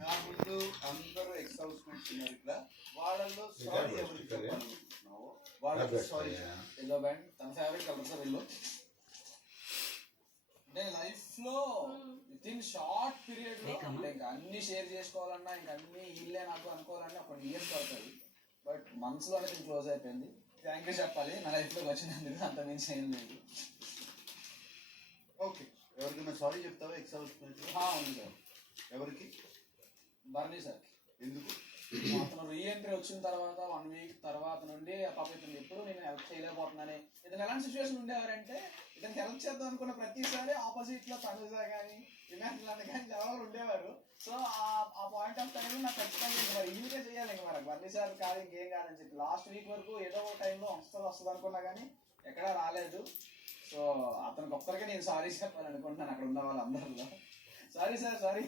నా ముందు అందరూ ఎక్స్ హౌస్ మేట్స్ ఉన్నారు ఇక్కడ. వాళ్ళల్లో సారీ ఎవరికి చెప్పాలనుకుంటున్నావు? వాళ్ళకి సారీ ఎల్లో బ్యాండ్ తన ఫేవరెట్ కలర్ సార్ ఎల్లో. అంటే లైఫ్ లో విత్ ఇన్ షార్ట్ పీరియడ్ లో ఇంకా అన్ని షేర్ చేసుకోవాలన్నా ఇంకా అన్ని ఇల్లే నాకు అనుకోవాలన్నా కొన్ని ఇయర్స్ పడుతుంది. బట్ మంత్స్ లోనే దీన్ని క్లోజ్ అయిపోయింది. థ్యాంక్ యూ చెప్పాలి నా లైఫ్ లోకి వచ్చినందుకు, అంత మించి ఏం లేదు. ఓకే, ఎవరికైనా సారీ చెప్తావా ఎక్స్ హౌస్ మేట్స్? ఉంది సార్. ఎవరికి? బర్నీ సార్. ఎందుకు? అతను రీఎంట్రీ వచ్చిన తర్వాత 1 వీక్ తర్వాత నుండి పాప ఇతను ఎప్పుడు నేను హెల్ప్ చేయలేకపోతున్నాను. ఇతను ఎలాంటి సిచ్యువేషన్ ఉండేవారంటే ఇతను హెల్ప్ చేద్దాం అనుకున్న ప్రతిసారి ఆపోజిట్ లో తనుజ కానీ ఇమాజిన్ కానీ ఎవరు ఉండేవారు. సో ఆ పాయింట్ ఆఫ్ టైంలో నాకు ఖచ్చితంగా మరి ఈజీగా చేయాలి. ఇంక మరి బర్నీ సార్ కాదు ఇంకేం కాదని చెప్పి లాస్ట్ వీక్ వరకు ఏదో ఒక టైంలో వస్తుంది అనుకున్నా కానీ ఎక్కడా రాలేదు. సో అతనికి ఒక్కరికే నేను సారీ చెప్పాలనుకుంటున్నాను అక్కడ ఉన్న వాళ్ళందరిలో. సారీ సార్, సారీ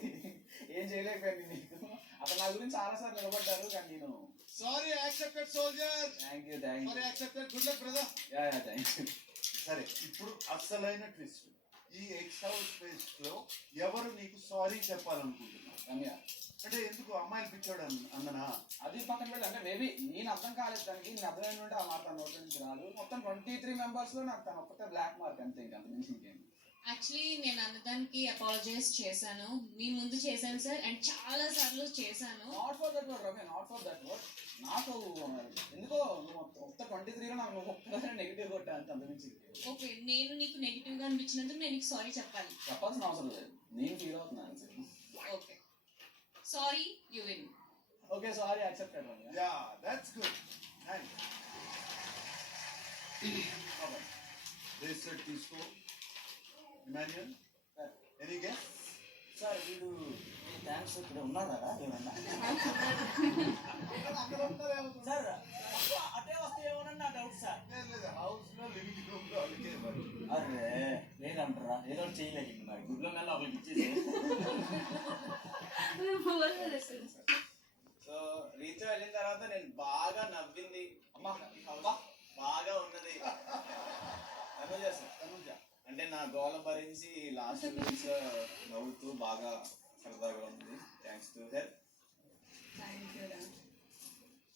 ఏం చేయలేకపోయింది మీకు. అతను నా గురించి చాలా సార్లు నిలబడ్డారు కానీ నేను sorry accepted soldier. Thank you thank you. Sorry accepted. Good luck brother. Yeah thank you. సరే, ఇప్పుడు అసలైన ట్విస్ట్. ఈ ఎక్స్ హౌస్ స్పేస్ లో ఎవరు నీకు సారీ చెప్పాలనుకుంటున్నారు? రమ్య. అంటే ఎందుకు అమ్మాయిలు పిచ్చోడు అందనా? అది పక్కన వెళ్ళి అంటే మేబీ నేను అర్థం కాలేదు దానికి. నేను అర్థమైన ఉంటే ఆ మాట తన నోటి నుంచి రాదు. మొత్తం 23 మెంబర్స్ లో నాకు తన ఒక్కటే బ్లాక్ మార్క్ అంతే, ఇంకా అంత మించి ఇంకేం. యాక్చువల్లీ నేను అన్నదానికి అపాలజైజ్ చేశాను, మీ ముందు చేశాను సార్, అండ్ చాలా సార్లు చేశాను. Not for that word Ramya, not for that word. నాకు ఎందుకో నువ్వు ఒక్క 23లో నాకు నువ్వు ఒక్కసారి నెగిటివ్ కొట్టా అంత, అంత మించి. ఓకే, నేను నీకు నెగిటివ్ గా అనిపించినందుకు నేను నీకు సారీ చెప్పాలి. చెప్పాల్సిన అవసరం లేదు, నేను ఫీల్ అవుతున్నాను sir. Okay, sorry, you win. Okay, sorry accepted Ramya. Yeah, that's good. Nice. రేసెట్ తీసుకో. Emmanuel, any guess? సార్ వీడు థ్యాంక్స్ ఇక్కడ ఉన్నారా ఏమన్నా? సార్ అటే వస్తే ఏమన్నా నా డౌట్ సార్. హౌస్ లో లివింగ్ రూమ్ లో అందుకే మరి. అరే లేదంటారా, ఏదో చేయలేదు మరి గుడ్లో మెల్ల ఒకరికి ఇచ్చేసి. సో రీచ్ వెళ్ళిన తర్వాత నేను బాగా నవ్వింది అమ్మా బాగా ఉన్నది తనుజ సార్. తనుజ అంటే నా గోల భరించి లాస్ట్ వీక్స్ నవ్వుతూ బాగా సరదాగా ఉంది. Thanks to her.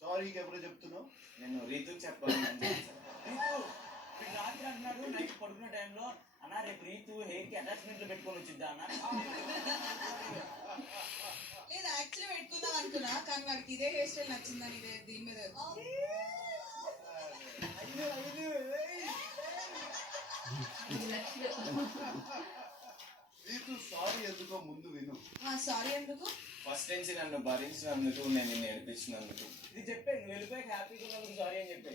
సారీకి ఎవరు చెప్తున్నావు? నేను రీతుకి చెప్పాలి. రీతు రాత్రి అంటున్నాడు నైట్ పడుకునే టైంలో, అన్నా రేపు రీతు హెయిర్ కి అటాచ్మెంట్లు పెట్టుకొని వచ్చిద్దా అన్న. లేదు, యాక్చువల్లీ పెట్టుకుందాం అనుకున్నా కానీ వాడికి ఇదే హెయిర్ స్టైల్ నచ్చిందని ఇదే దీని మీద. రీతు సారీ ఎందుకో ముందు విను. సారీ ఎందుకు? ఫస్ట్ నుంచి నన్ను భరించినందుకు, నేను నిన్ను ఏడిపించినందుకు. ఇది చెప్పే నువ్వు వెళ్ళిపోయి హ్యాపీగా ఉన్నందుకు సారీ అని చెప్పే.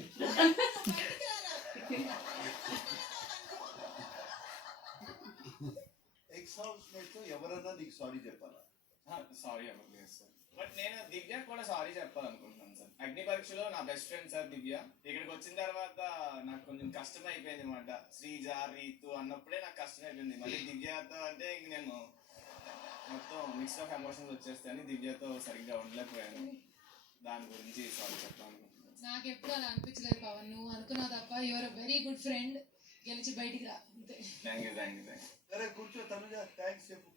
ఎక్స్ హౌస్ మేట్ తో ఎవరన్నా నీకు సారీ చెప్పాలా? సారీ ఎవరు లేదు సార్. బట్ నేను దివ్య కూడా సారీ చెప్పాలనుకుంటున్నాను సార్. అగ్ని పరీక్షలో నా బెస్ట్ ఫ్రెండ్ సార్ దివ్య. ఇక్కడికి వచ్చిన తర్వాత నాకు కొంచెం కష్టం అయిపోయింది అనమాట. శ్రీజ, రీతు అన్నప్పుడే నాకు కష్టం అయిపోయింది. మళ్ళీ దివ్యతో అంటే ఇంక నేను మొత్తం మిక్స్ ఆఫ్ ఎమోషన్స్ వచ్చేస్తాయని దివ్యతో సరిగ్గా ఉండలేకపోయాను. దాని గురించి సారీ చెప్పాలనుకుంటున్నాను. నాకు ఎప్పుడు అలా అనిపించలేదు పవన్, నువ్వు అనుకున్నావు తప్ప. Your a very good friend. గెలిచి బయటికి రా అంతే. Thank you thank you thank you. సరే కూర్చో తనుజ, థ్యాంక్స్ చెప్పు.